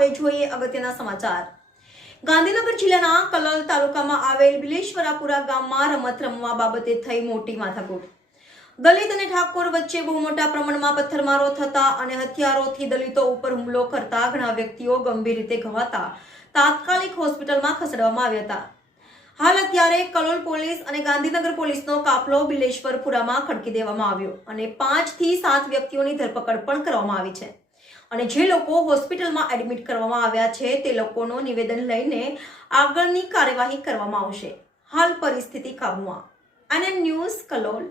હવે જોઈએ અગત્યના સમાચાર। ગાંધીનગર જિલ્લાના કલોલ તાલુકામાં આવેલ બિલેશ્વરાપુરા ગામમાં રમત રમવા બાબતે થઈ મોટી માથાકૂટ। દલિત અને ઠાકોર વચ્ચે બહુ મોટા પ્રમાણમાં પથ્થરમારો થતા અને હથિયારોથી દલિતો ઉપર હુમલો કરતા ઘણા વ્યક્તિઓ ગંભીર રીતે ઘવાતા તાત્કાલિક હોસ્પિટલમાં ખસેડવામાં આવ્યા હતા। હાલ અત્યારે કલોલ પોલીસ અને ગાંધીનગર પોલીસનો કાફલો બિલેશ્વરપુરામાં ખડકી દેવામાં આવ્યો અને 5 થી 7 વ્યક્તિઓની ધરપકડ પણ કરવામાં આવી છે અને જે લોકો હોસ્પિટલમાં એડમિટ કરવામાં આવ્યા છે તે લોકોનું નિવેદન લઈને આગળની કાર્યવાહી કરવામાં આવશે। હાલ પરિસ્થિતિ કાબૂમાં। ANN news Kalol.